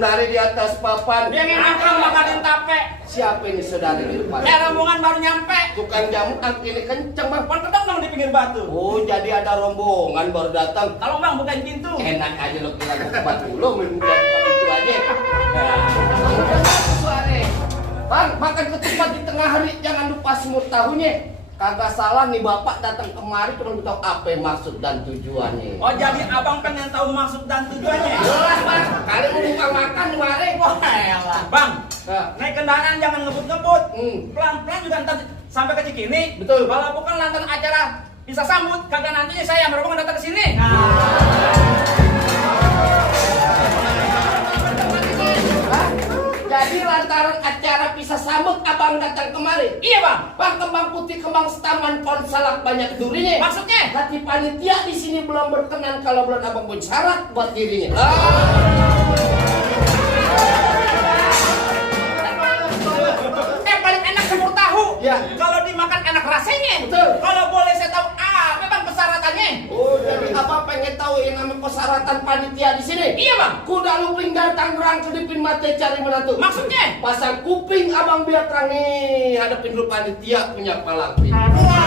dari di atas papan. Yang nongkrong makanin tape. Siapa ini saudari di depan? Rombongan baru nyampe. Tukang jamu angkini kenceng bang. Pon ketemu dong di pinggir batu. Oh jadi ada rombongan baru datang. Kalau bang bukain pintu. Enak aja lo kira ke tempat dulu buka pintu aja. Nah, suara. Bang makan ketupat di tengah hari jangan lupa semur tahunya. Kagak salah nih bapak datang kemari cuma tahu apa maksud dan tujuannya. Oh jadi abang pengen tahu maksud dan tujuannya? Jelas bang, kalian mau buka makan kemarin. Wah elah. Bang, naik kendaraan jangan ngebut-ngebut. Pelan-pelan juga ntar sampai ke Cikini. Betul. Kalau bukan nonton acara bisa sambut, kagak nantinya saya merombongan datang ke sini. Jadi lantaran acara pisah sambut abang datang kemari. Iya bang. Bang kembang putih kembang setaman pohon salak banyak durinya. Maksudnya? Hati panitia di sini belum berkenan kalau belum abang pun syarat buat dirinya. Paling enak semur tahu. Ya. Kalau dimakan enak rasanya. Betul. Kalau boleh saya tahu apa bang persyaratannya? Oh jadi apa pengen tahu yang namanya persyaratan panitia di sini? Iya bang. Kuda luping datang berang kedipin mata cari menantu. Maksudnya? Pasang kuping abang biar terang nih hadapin dulu panitia punya palang. Wah